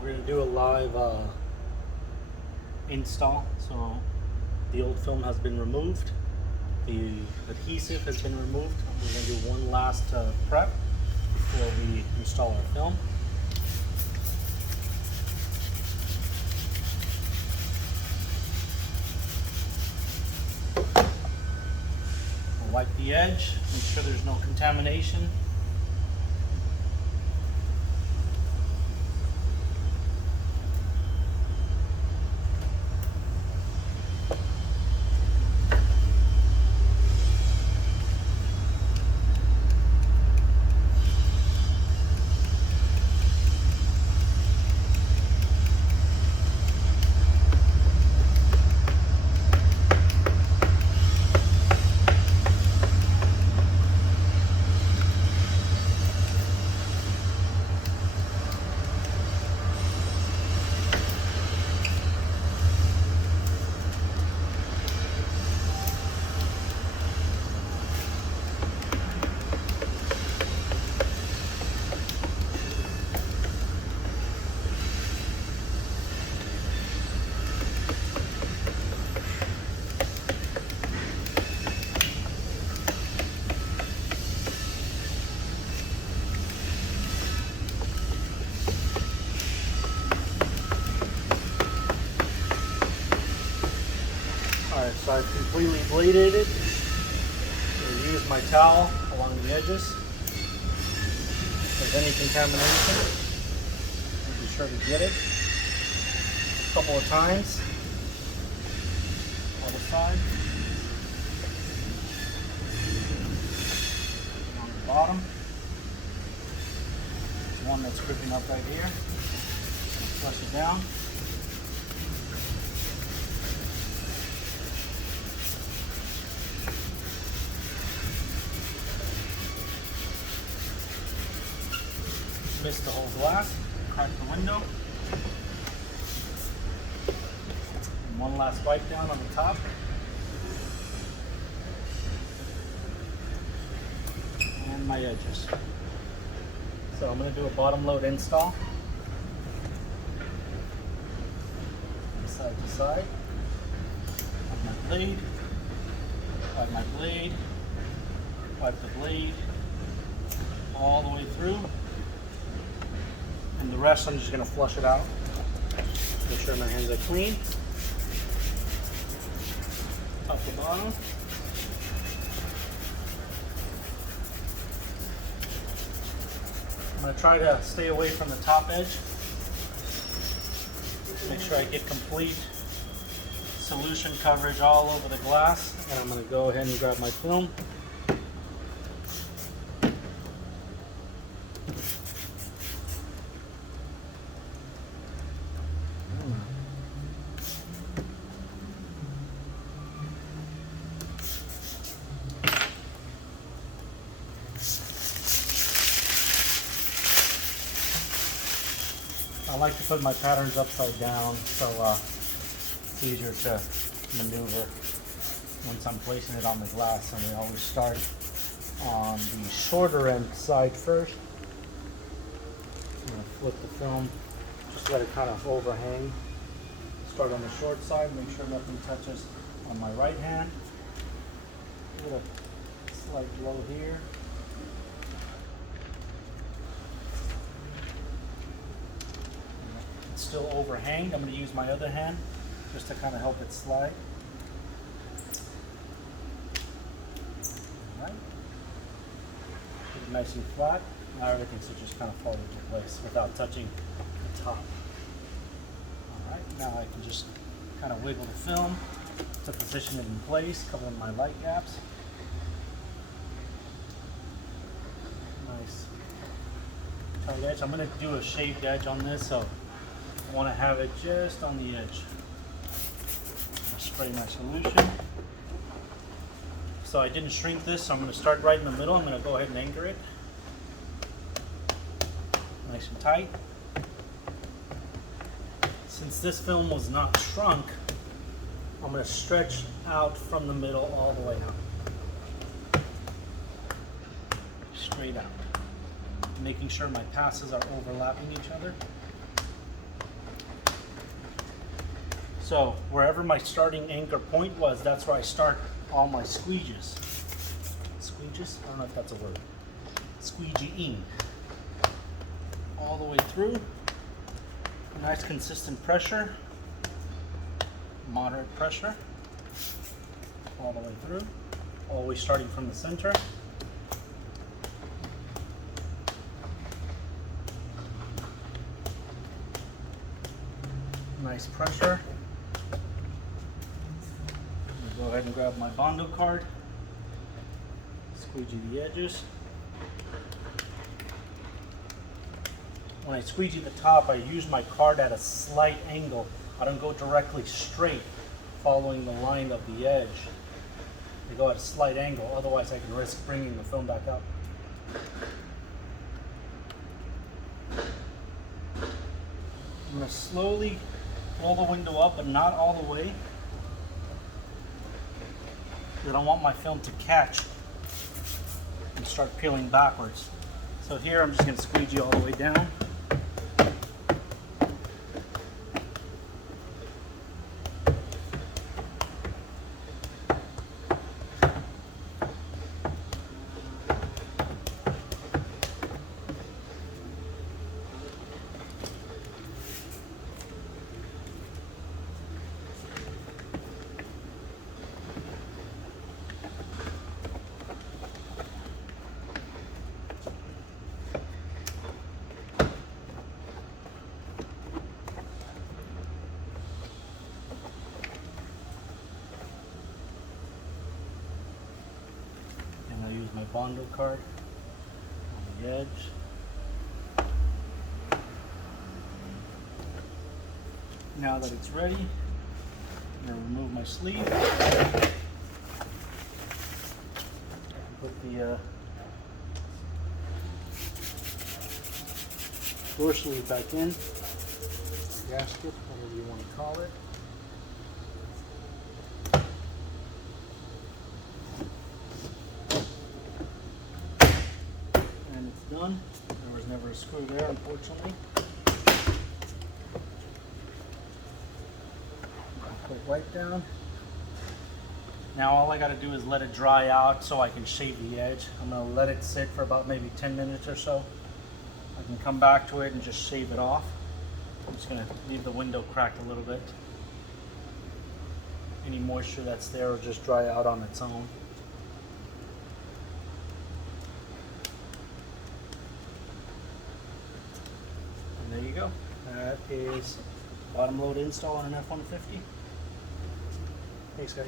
we're going to do a live install. So the old film has been removed, the adhesive has been removed. We're going to do one last prep before we install our film. We'll wipe the edge, make sure there's no contamination. Alright, so I've completely bladed it. I'll use my towel along the edges. If there's any contamination, be sure to get it a couple of times. Other side. On the bottom. There's one that's gripping up right here. Flush it down. Missed the whole glass, cracked the window. And one last wipe down on the top. And my edges. So I'm going to do a bottom load install. Side to side. Wipe my blade. Wipe my blade. Wipe the blade. All the way through. And the rest, I'm just going to flush it out. Make sure my hands are clean. Top to bottom. I'm going to try to stay away from the top edge. Make sure I get complete solution coverage all over the glass. And I'm going to go ahead and grab my film. I like to put my patterns upside down so it's easier to maneuver once I'm placing it on the glass. And we always start on the shorter end side first. I'm going to flip the film, just let it kind of overhang. Start on the short side, make sure nothing touches on my right hand. A little slight blow here. Still overhanged. I'm going to use my other hand just to kind of help it slide. Alright. Keep it nice and flat. Now everything should just kind of fall into place without touching the top. Alright, now I can just kind of wiggle the film to position it in place, covering my light gaps. Nice tight edge. I'm going to do a shaved edge on this, so I want to have it just on the edge. I'll spray my solution. So I didn't shrink this, so I'm going to start right in the middle. I'm going to go ahead and anchor it. Nice and tight. Since this film was not shrunk, I'm going to stretch out from the middle all the way out. Straight out. Making sure my passes are overlapping each other. So wherever my starting anchor point was, that's where I start all my squeegees. Squeegees? I don't know if that's a word. Squeegeeing. All the way through. Nice consistent pressure. Moderate pressure. All the way through. Always starting from the center. Nice pressure. Go ahead and grab my Bondo card. Squeegee the edges. When I squeegee the top, I use my card at a slight angle. I don't go directly straight following the line of the edge. I go at a slight angle, otherwise I can risk bringing the film back up. I'm going to slowly roll the window up, but not all the way. I don't want my film to catch and start peeling backwards. So here I'm just going to squeegee all the way down. Use my Bondo card on the edge. Now that it's ready, I'm going to remove my sleeve. I can put the door sleeve back in, gasket, whatever you want to call it. Done. There was never a screw there, unfortunately. Quick wipe down. Now all I got to do is let it dry out so I can shave the edge. I'm going to let it sit for about maybe 10 minutes or so. I can come back to it and just shave it off. I'm just going to leave the window cracked a little bit. Any moisture that's there will just dry out on its own. There you go. That is bottom load install on an F-150. Thanks guys.